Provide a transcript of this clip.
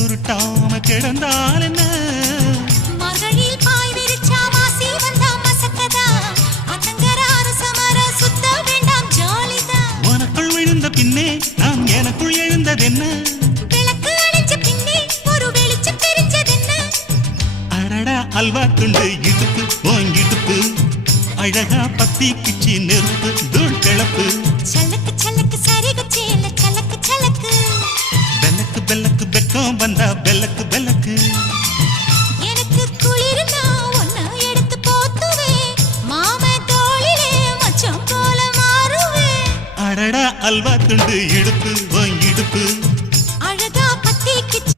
சுருட்டாம கிடந்தால் என்ன மகளில் பாய் விரிச்சா வாசி வந்தா மசக்கதா அத்தங்கராறு சமர சுத்த வேண்டாம் ஜாலிதான் உனக்குள் விழுந்த பின்னே நான் எனக்குள் எழுந்ததென்ன விளக்கு அணைச்ச பின்னே ஒரு வெளிச்சம் தெரிஞ்சதென்ன அடடா அல்வா துண்டு இடுப்பு ஓங்கிடுப்பு அழகா பத்தி கிச்சி நெருப்பு தூள் கிளப்பு சலக்கு சலக்கு சரிகச்சேல சலக்கு சலக்கு பெல்லக்கு பெல்லக்கு பெக்கம் வந்தா பெல்லக்கு பெல்லக்கு எனக்கு குளிர்னா ஒன்ன எடுத்து போத்துவே மாம தோளிலே மச்சம் போல மாறுவே அடடா அல்வா துண்டு இடுப்பு ஓங்கிடுப்பு